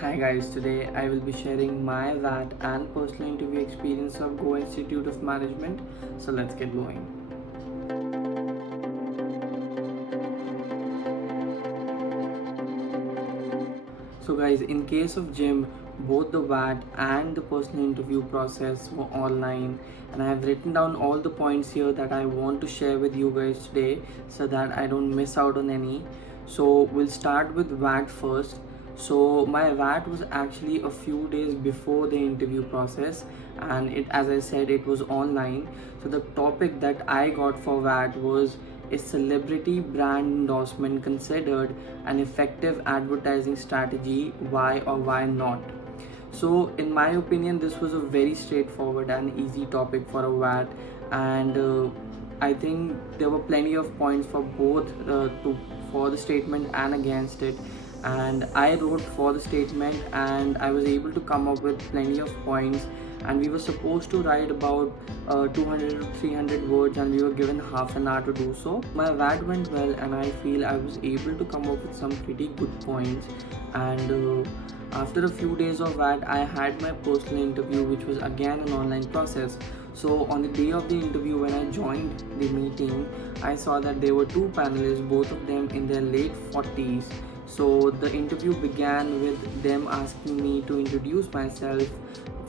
Hi guys, today I will be sharing my WAT and personal interview experience of Goa Institute of Management. So let's get going. So guys, in case of GIM, both the WAT and the personal interview process were online, and I have written down all the points here that I want to share with you guys today so that I don't miss out on any. So we'll start with WAT first. So my VAT was actually a few days before the interview process, and as I said, it was online. So the topic that I got for VAT was, is celebrity brand endorsement considered an effective advertising strategy? Why or why not? So in my opinion, this was a very straightforward and easy topic for a VAT, and I think there were plenty of points for both for the statement and against it. And I wrote for the statement, and I was able to come up with plenty of points. And we were supposed to write about 200 to 300 words, and we were given half an hour to do so. My VAT went well, and I feel I was able to come up with some pretty good points. And after a few days of that, I had my personal interview, which was again an online process. So on the day of the interview, when I joined the meeting, I saw that there were two panelists, both of them in their late 40s. So the interview began with them asking me to introduce myself,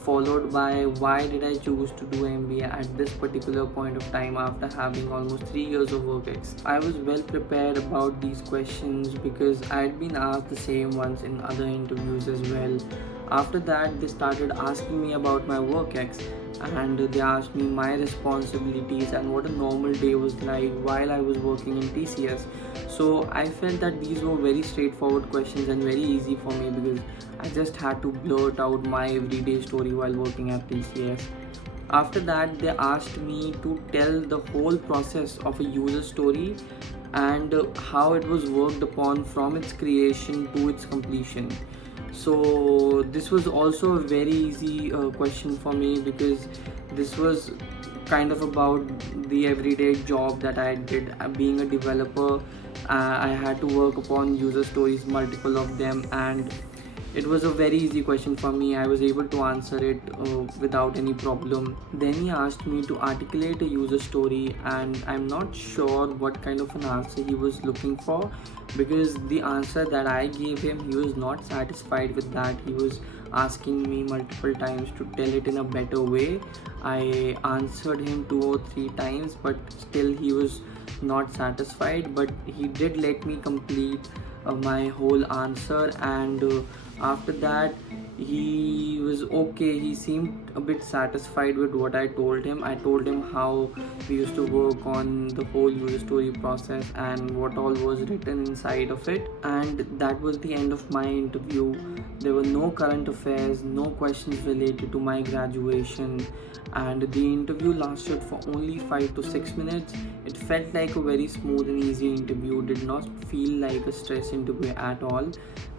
followed by why did I choose to do MBA at this particular point of time after having almost 3 years of work ex. I was well prepared about these questions because I had been asked the same ones in other interviews as well. After that, they started asking me about my work ex, and they asked me my responsibilities and what a normal day was like while I was working in TCS. So I felt that these were very straightforward questions and very easy for me because I just had to blurt out my everyday story while working at TCS. After that, they asked me to tell the whole process of a user story and how it was worked upon from its creation to its completion. So this was also a very easy question for me because this was kind of about the everyday job that I did. Being a developer, I had to work upon user stories, multiple of them, and it was a very easy question for me. I was able to answer it without any problem. Then he asked me to articulate a user story, and I'm not sure what kind of an answer he was looking for because the answer that I gave him, he was not satisfied with that. He was asking me multiple times to tell it in a better way. I answered him 2 or 3 times, but still he was not satisfied. But he did let me complete my whole answer, and after that he was okay. He seemed a bit satisfied with what I told him. I told him how we used to work on the whole user story process and what all was written inside of it, and that was the end of my interview. There were no current affairs, no questions related to my graduation, and the interview lasted for only 5 to 6 minutes. It felt like a very smooth and easy interview, did not feel like a stress interview at all.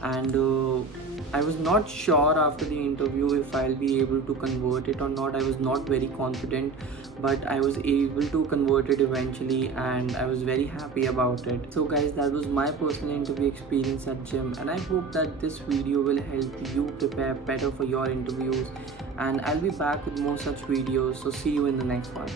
And I was not sure after the interview if I'll be able to convert it or not. I was not very confident, but I was able to convert it eventually, and I was very happy about it. So guys, that was my personal interview experience at GIM, and I hope that this video will help you prepare better for your interviews, and I'll be back with more such videos. So see you in the next one.